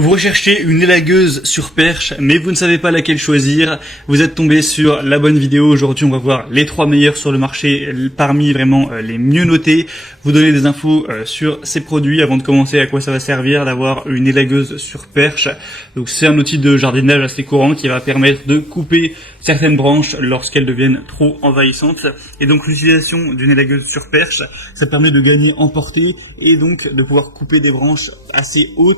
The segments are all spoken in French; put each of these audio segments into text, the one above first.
Vous recherchez une élagueuse sur perche, mais vous ne savez pas laquelle choisir. Vous êtes tombé sur la bonne vidéo. Aujourd'hui, on va voir les 3 meilleurs sur le marché, parmi vraiment les mieux notés. Vous donner des infos sur ces produits avant de commencer, à quoi ça va servir d'avoir une élagueuse sur perche. Donc c'est un outil de jardinage assez courant qui va permettre de couper certaines branches lorsqu'elles deviennent trop envahissantes. Et donc l'utilisation d'une élagueuse sur perche, ça permet de gagner en portée et donc de pouvoir couper des branches assez hautes.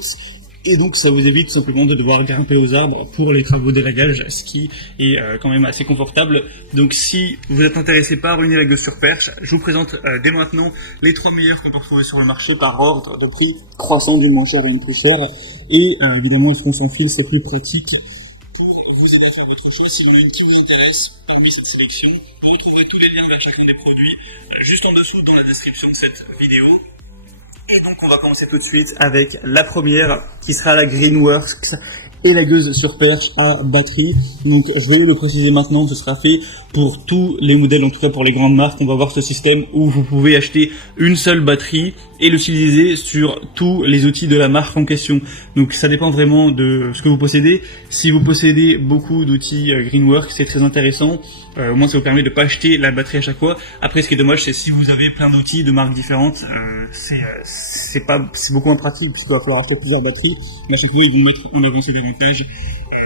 Et donc ça vous évite simplement de devoir grimper aux arbres pour les travaux d'élagage, ce qui est quand même assez confortable. Donc si vous êtes intéressé par une élagueuse sur perche, je vous présente dès maintenant les 3 meilleurs qu'on peut retrouver sur le marché par ordre de prix croissant d'une moins chère à une plus chère. Et évidemment, est-ce qu'on s'en file, c'est plus pratique pour vous aider à faire votre choix. Si vous avez une qui vous intéresse parmi cette sélection, vous retrouverez tous les liens vers chacun des produits juste en dessous dans la description de cette vidéo. Et donc on va commencer tout de suite avec la première qui sera la Greenworks élagueuse sur perche à batterie. Donc je vais le préciser maintenant, ce sera fait pour tous les modèles, en tout cas pour les grandes marques. On va voir ce système où vous pouvez acheter une seule batterie et l'utiliser sur tous les outils de la marque en question. Donc ça dépend vraiment de ce que vous possédez. Si vous possédez beaucoup d'outils Greenworks, c'est très intéressant. Au moins ça vous permet de pas acheter la batterie à chaque fois. Après ce qui est dommage, c'est si vous avez plein d'outils de marques différentes, c'est beaucoup moins pratique parce qu'il va falloir acheter plusieurs batteries. Mais à chaque fois ils vont mettre en avant ces avantages.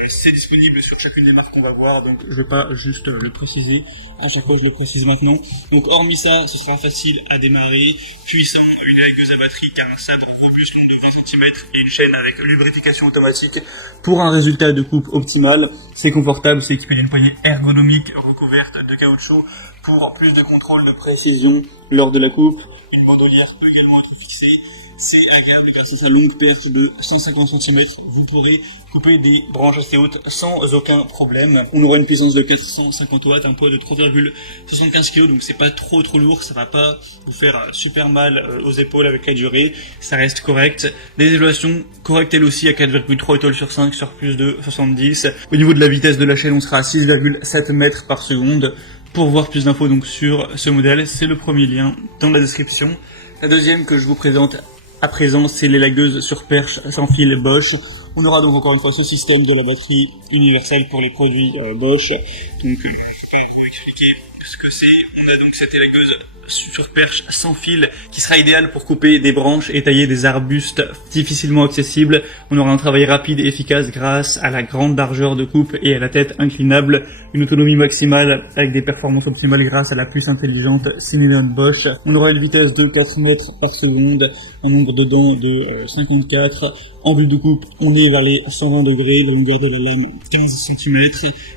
C'est disponible sur chacune des marques qu'on va voir, donc je vais pas juste le préciser à chaque fois, je le précise maintenant. Donc hormis ça, ce sera facile à démarrer, puissant, une élagueuse à batterie qui a un sabre robuste long de 20 cm et une chaîne avec lubrification automatique pour un résultat de coupe optimal. C'est confortable, c'est équipé d'une poignée ergonomique recouverte de caoutchouc pour plus de contrôle de précision lors de la coupe. Une bandolière peut également être fixée. C'est agréable grâce à sa longue perche de 150 cm. Vous pourrez couper des branches assez hautes sans aucun problème. On aura une puissance de 450 watts, un poids de 3,75 kg, donc c'est pas trop lourd. Ça va pas vous faire super mal aux épaules avec la durée. Ça reste correct. Des évaluations correctes elles aussi à 4,3 étoiles sur 5 sur plus de 70. Au niveau de la vitesse de la chaîne, on sera à 6,7 mètres par seconde. Pour voir plus d'infos donc sur ce modèle, c'est le premier lien dans la description. La deuxième que je vous présente à présent, c'est l'élagueuse sur perche sans fil Bosch. On aura donc encore une fois ce système de la batterie universelle pour les produits Bosch. Donc, je vais pas vous expliquer ce que c'est. On a donc cette élagueuse sur perche sans fil qui sera idéale pour couper des branches et tailler des arbustes difficilement accessibles. On aura un travail rapide et efficace grâce à la grande largeur de coupe et à la tête inclinable. Une autonomie maximale avec des performances optimales grâce à la puce intelligente 6 millions Bosch. On aura une vitesse de 4 mètres par seconde, un nombre de dents de 54. Angle de coupe, on est vers les 120 degrés, la longueur de la lame 15 cm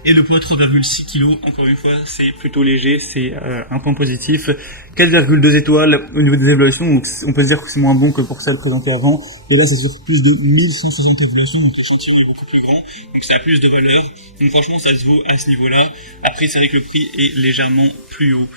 et le poids 3,6 kg. Encore une fois, c'est plutôt léger, c'est un point positif. 4,2 étoiles au niveau des évaluations, donc on peut se dire que c'est moins bon que pour celle présentée avant. Et là, c'est sur plus de 1160 évaluations, donc l'échantillon est beaucoup plus grand, donc ça a plus de valeur. Donc franchement, ça se vaut à ce niveau-là. Après, c'est vrai que le prix est légèrement plus haut.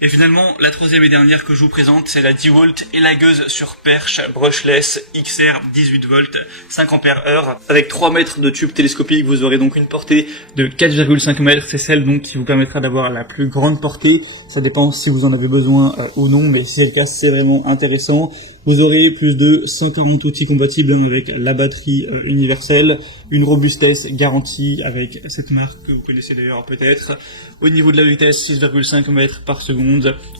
Et finalement, la troisième et dernière que je vous présente, c'est la DeWalt élagueuse sur perche brushless XR 18 volts 5 ampères-heure. Avec 3 mètres de tube télescopique, vous aurez donc une portée de 4,5 mètres. C'est celle donc qui vous permettra d'avoir la plus grande portée. Ça dépend si vous en avez besoin ou non, mais si c'est le cas, c'est vraiment intéressant. Vous aurez plus de 140 outils compatibles avec la batterie universelle, une robustesse garantie avec cette marque que vous connaissez d'ailleurs peut-être. Au niveau de la vitesse, 6,5 mètres par seconde.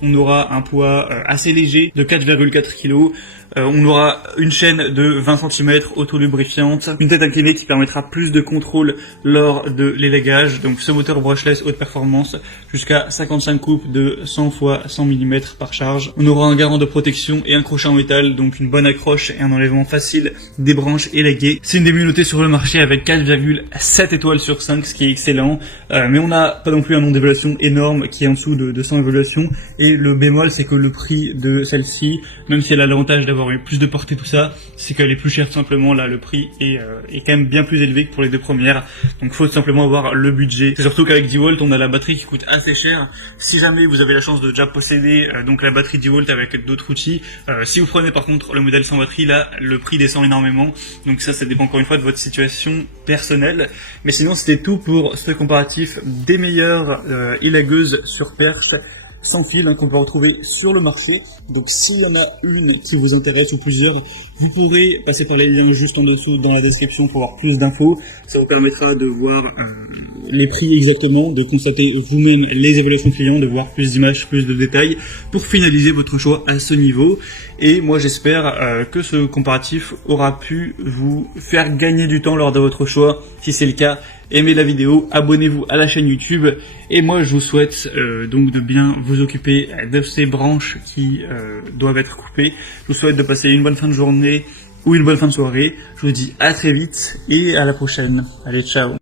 On aura un poids assez léger de 4,4 kg. On aura une chaîne de 20 cm auto-lubrifiante, une tête inclinée qui permettra plus de contrôle lors de l'élagage. Donc ce moteur brushless haute performance jusqu'à 55 coupes de 100 x 100 mm par charge. On aura un garant de protection et un crochet en métal, donc une bonne accroche et un enlèvement facile des branches élaguées. C'est une des mieux notées sur le marché avec 4,7 étoiles sur 5, ce qui est excellent. Mais on n'a pas non plus un nombre d'évaluations énorme qui est en dessous de 100 évaluations. Et le bémol, c'est que le prix de celle-ci, même si elle a l'avantage d'avoir eu plus de portée, tout ça, c'est qu'elle est plus chère tout simplement. Là, le prix est quand même bien plus élevé que pour les deux premières. Donc, faut tout simplement avoir le budget. C'est surtout qu'avec DeWalt, on a la batterie qui coûte assez cher. Si jamais vous avez la chance de déjà posséder donc la batterie DeWalt avec d'autres outils, si vous prenez par contre le modèle sans batterie, là, le prix descend énormément. Donc ça dépend encore une fois de votre situation personnelle. Mais sinon, c'était tout pour ce comparatif des meilleures élagueuses sur perche. sans fil qu'on peut retrouver sur le marché. Donc s'il y en a une qui vous intéresse ou plusieurs, vous pourrez passer par les liens juste en dessous dans la description pour avoir plus d'infos. Ça vous permettra de voir les prix exactement, de constater vous-même les évaluations clients, de voir plus d'images, plus de détails pour finaliser votre choix à ce niveau. Et moi j'espère que ce comparatif aura pu vous faire gagner du temps lors de votre choix. Si c'est le cas, aimez la vidéo, abonnez-vous à la chaîne YouTube et moi je vous souhaite donc de bien vous occuper de ces branches qui doivent être coupées. Je vous souhaite de passer une bonne fin de journée ou une bonne fin de soirée. Je vous dis à très vite et à la prochaine. Allez, ciao.